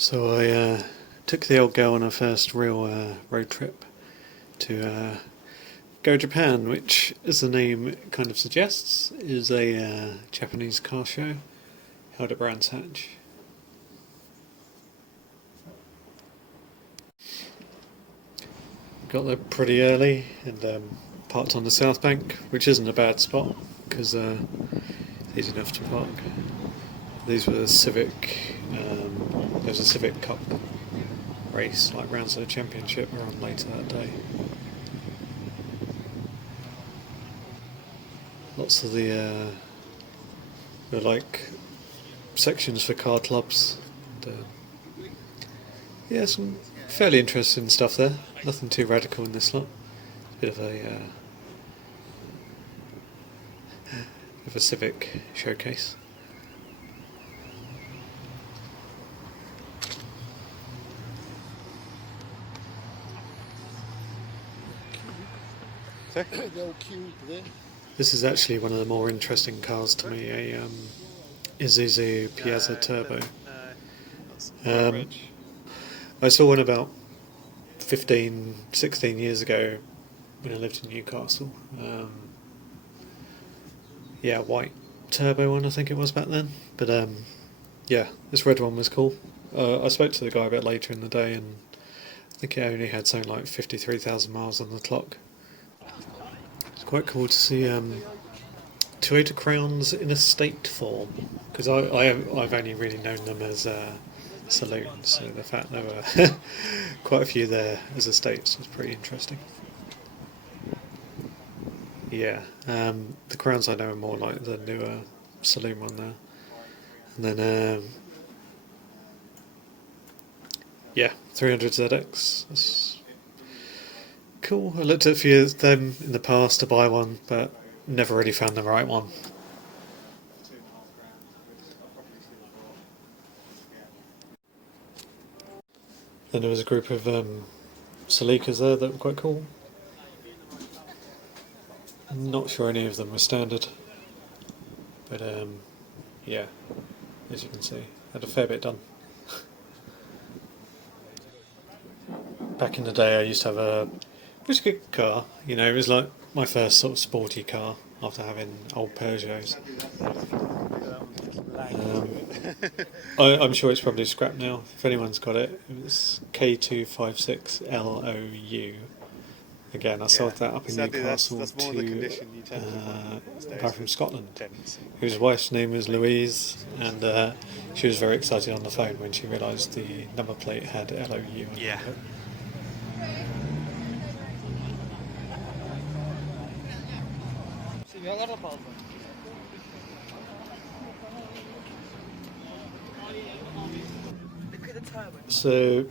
So I took the old girl on her first real road trip to Go Japan, which, as the name kind of suggests, is a Japanese car show held at Brands Hatch. Got there pretty early and parked on the South Bank, which isn't a bad spot because it's easy enough to park. These were Civic. There was a Civic Cup race, like rounds of the championship, were on later that day. Lots of the were like sections for car clubs. And, yeah, some fairly interesting stuff there. Nothing too radical in this lot. Bit of a Civic showcase. This is actually one of the more interesting cars to me, a Isuzu Piazza Turbo. I saw one about 15, 16 years ago when I lived in Newcastle. White turbo one I think it was back then. But yeah, this red one was cool. I spoke to the guy a bit later in the day and I think it only had something like 53,000 miles on the clock. It's quite cool to see Toyota Crowns in a state form, because I've only really known them as saloons, so the fact there were quite a few there as estates was pretty interesting. Yeah, the Crowns I know are more like the newer saloon one there. And then, 300ZX. That's cool. I looked at a few of them in the past to buy one, but never really found the right one. Then there was a group of Celicas there that were quite cool. I'm not sure any of them were standard, but yeah, as you can see, had a fair bit done. Back in the day, I used to have it was a good car. You know, it was like my first sort of sporty car after having old Peugeots. I'm sure it's probably scrapped now. If anyone's got it, it was K256LOU. Again, I sold that up in Newcastle to a guy from Scotland, whose wife's name was Louise, and she was very excited on the phone when she realised the number plate had LOU on it. So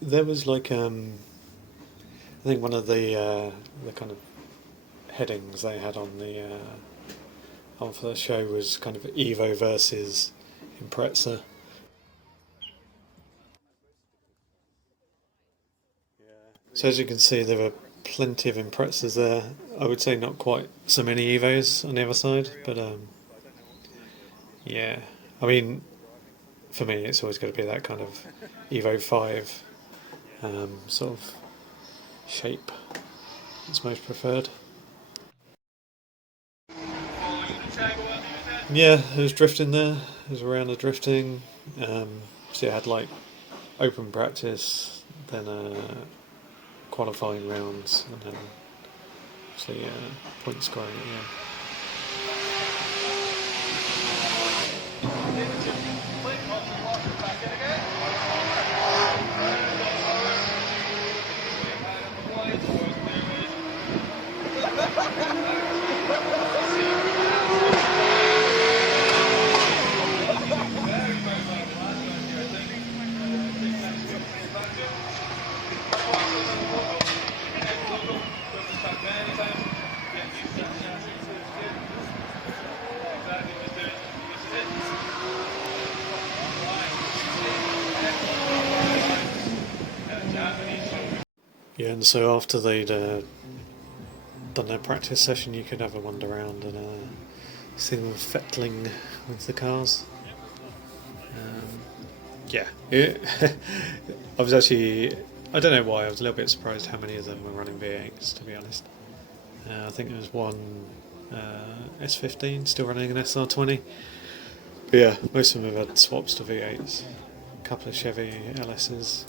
there was like I think one of the kind of headings they had on for the show was kind of Evo versus Impreza. So as you can see, there were plenty of Imprezas there. I would say not quite so many Evos on the other side, but yeah. I mean, for me, it's always got to be that kind of Evo 5 sort of shape. It's most preferred. Yeah, there was drifting there. It was around the drifting. So it had like open practice, then qualifying rounds, and then obviously point scoring at the end. Yeah, and so after they'd done their practice session, you could have a wander around and see them fettling with the cars. yeah, I was actually, I don't know why, I was a little bit surprised how many of them were running V8s, to be honest. I think there was one S15 still running an SR20. But yeah, most of them have had swaps to V8s. A couple of Chevy LSs.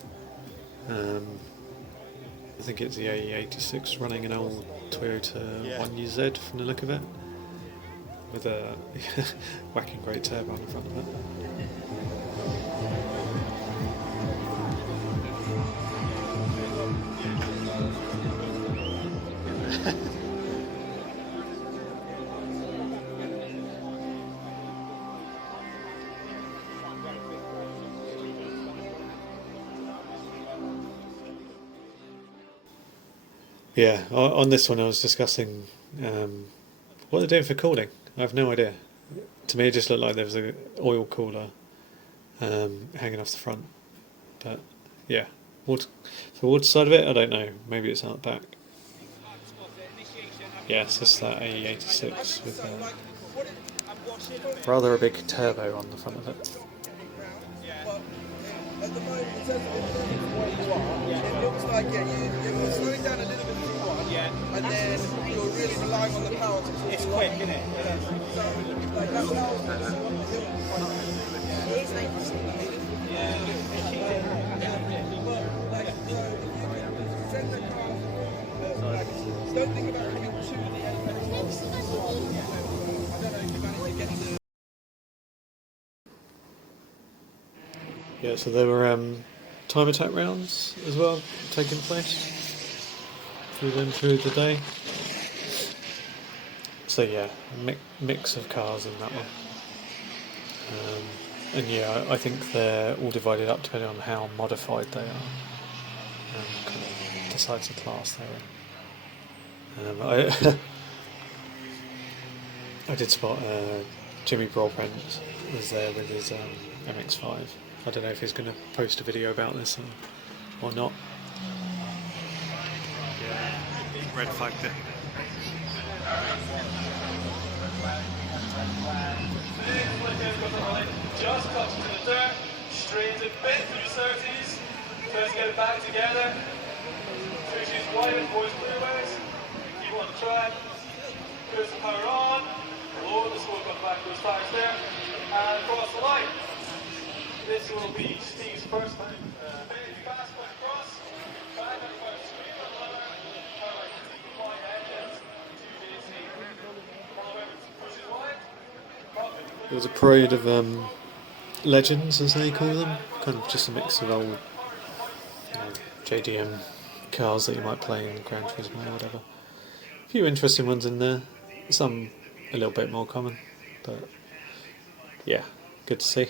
Um, I think it's the AE86 running an old Toyota 1UZ from the look of it, with a whacking great turbo on the front of it. Yeah, on this one I was discussing what they're doing for cooling. I have no idea. To me, it just looked like there was an oil cooler hanging off the front. But yeah, water, the water side of it, I don't know. Maybe it's out the back. Yes, it's that AE86 with rather a big turbo on the front of it. At the moment, in terms of where you are, it looks like you're slowing down a little bit through one, and then you're really relying on the power to pull. It's quick, isn't it? So, like that power on the hill is quite nice. But, like, so if you can send the car, like, don't think about coming to the end. I don't know if you managed to get to. Yeah, so there were time attack rounds as well taking place through the day. So yeah, mix of cars in that one. And yeah, I think they're all divided up depending on how modified they are, and kind of decides the class they're in. I did spot Jimmy Broadbent was there with his MX-5. I don't know if he's going to post a video about this or not. Yeah, red flagged it. Just cut to the dirt, straight a bit through 30s, try to get it back together. Switches wide and boys clearways, keep on the track, cruise the power on, lower the smoke on the back of those tires there, and cross the line. This will be Steve's first time. Very fast going across, back on the first screen, another, power completely wide engines, 2 DC, pushes wide. There was a parade of legends, as they call them, kind of just a mix of old JDM cars that you might play in Gran Turismo or whatever. A few interesting ones in there, some a little bit more common, but yeah, good to see.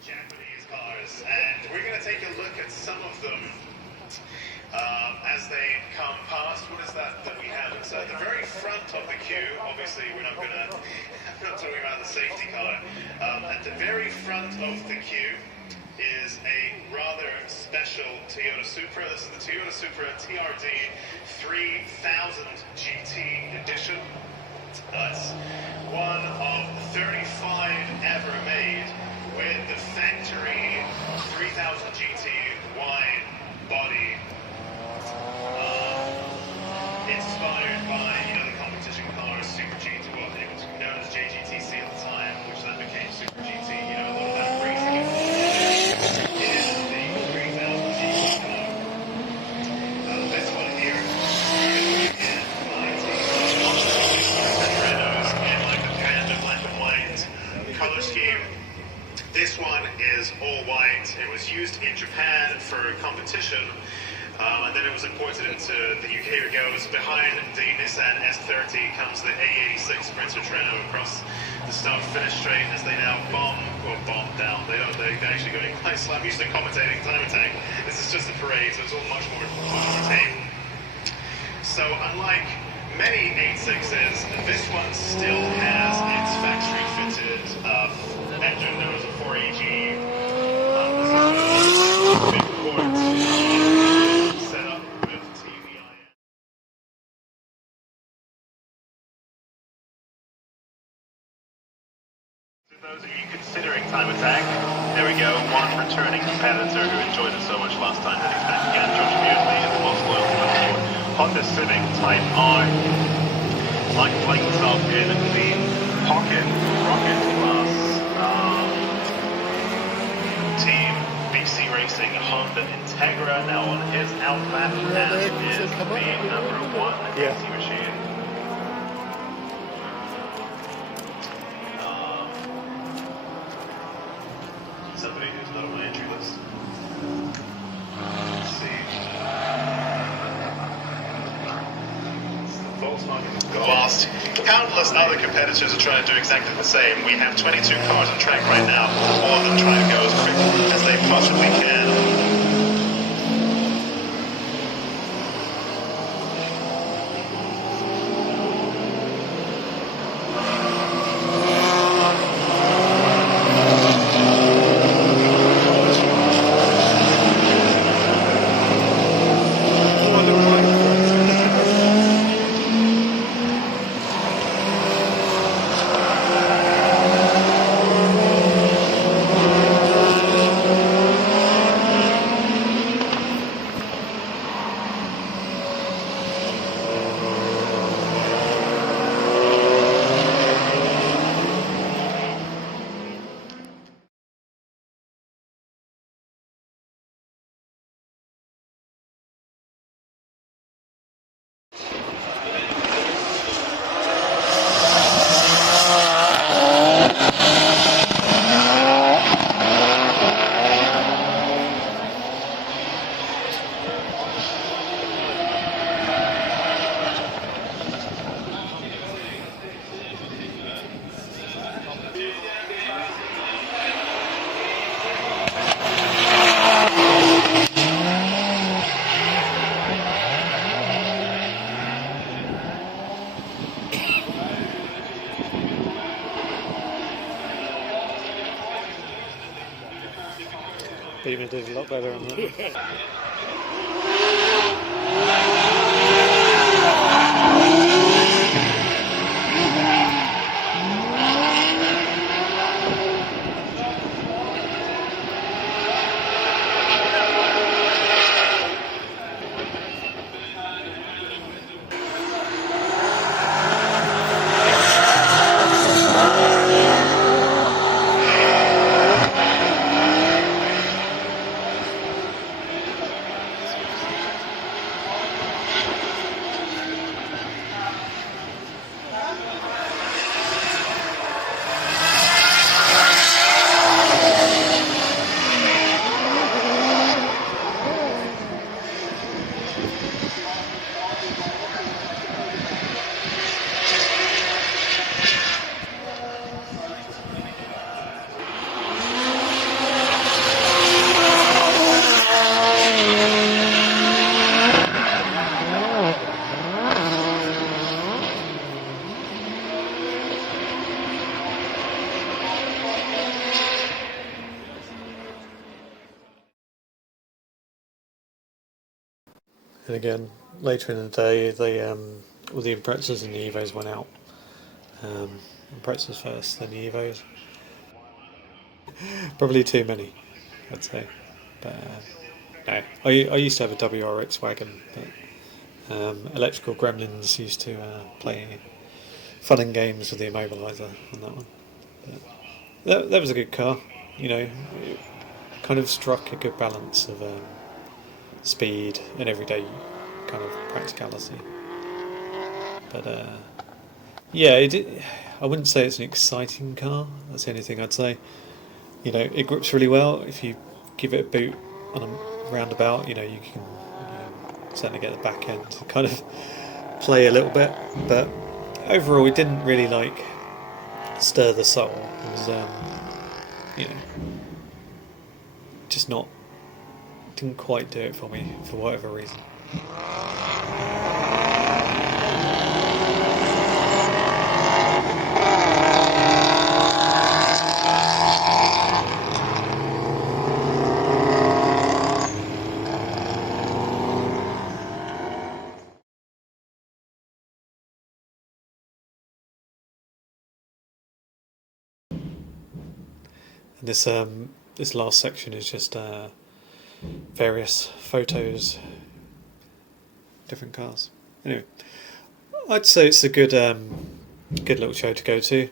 Japanese cars, and we're going to take a look at some of them as they come past. What is that we have? It's at the very front of the queue. Obviously, we're not talking about the safety car. At the very front of the queue is a rather special Toyota Supra. This is the Toyota Supra TRD 3000 GT edition. It's one of 35 ever made with the factory 3000 GT wide body, inspired by the competition car Super GT. Well, it was known as JGTC at the time, which then became Super GT. A lot of that racing is the 3000 GT car. This one here is in 19 Renaults in like the panda black and white color scheme. This one is all white. It was used in Japan for competition, and then it was imported into the UK. It goes behind the Nissan S30 comes the A86 Prince Renault across the start-finish straight as they now bomb down. They're actually going quite slow. I'm used to commentating time attack. This is just a parade, so it's all much more tame. So unlike many 86s, this one still has its factory-fitted engine. There was a 4AG set up with TVI. To those of you considering time attack, there we go. go. One returning competitor who enjoyed it so much last time heading back again. Josh Beardley is the most loyal to the Honda Civic Type R. Like to play himself in the Pocket Rocket class. Team BC Racing Honda Integra now on his Outback, and is the number 1 BC machine. Somebody who's not on my entry list. Let's see. Whilst countless other competitors are trying to do exactly the same, we have 22 cars on track right now, all of them trying to go as quick as they possibly can. Beamer did a lot better on that. And again, later in the day, they all the Imprezas and the Evos went out. Imprezas first, then the Evos. Probably too many, I'd say. But no, I used to have a WRX wagon, but Electrical Gremlins used to play fun and games with the immobiliser on that one. But that was a good car, you know. It kind of struck a good balance of speed and everyday kind of practicality. But yeah, I wouldn't say it's an exciting car. That's the only thing I'd say. You know, it grips really well. If you give it a boot on a roundabout, you know, you can certainly get the back end to kind of play a little bit. But overall, it didn't really like stir the soul. It was, you know, just not. Didn't quite do it for me for whatever reason. And this this last section is just various photos, different cars. Anyway, I'd say it's a good little show to go to.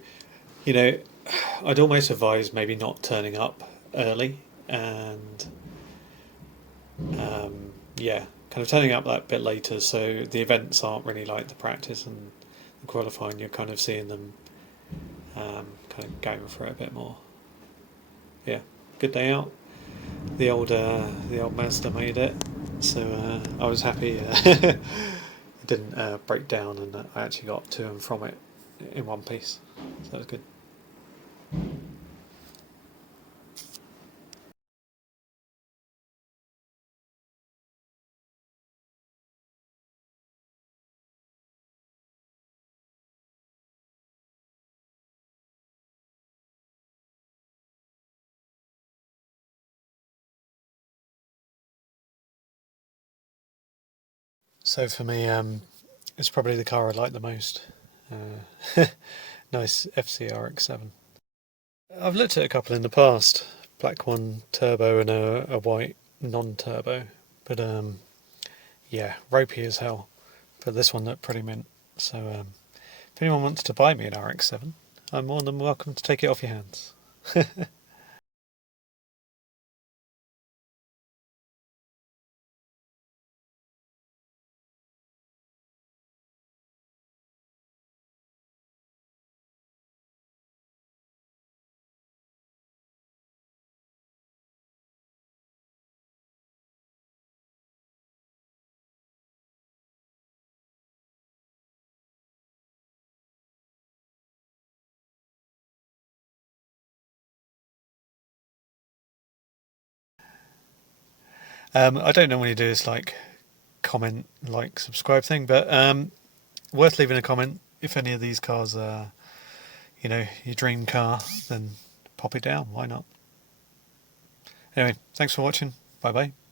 You know, I'd almost advise maybe not turning up early and yeah, kind of turning up that bit later, so the events aren't really like the practice and the qualifying. You're kind of seeing them kind of going for it a bit more. Yeah, good day out. The old Mazda made it, so I was happy. It didn't break down, and I actually got to and from it in one piece, so that was good. So for me, it's probably the car I like the most. Nice FCRX7. I've looked at a couple in the past, black one turbo and a white non-turbo, but yeah, ropey as hell. But this one looked pretty mint. So if anyone wants to buy me an RX-7, I'm more than welcome to take it off your hands. I don't normally do this like comment, like, subscribe thing, but worth leaving a comment. If any of these cars are, you know, your dream car, then pop it down. Why not? Anyway, thanks for watching. Bye bye.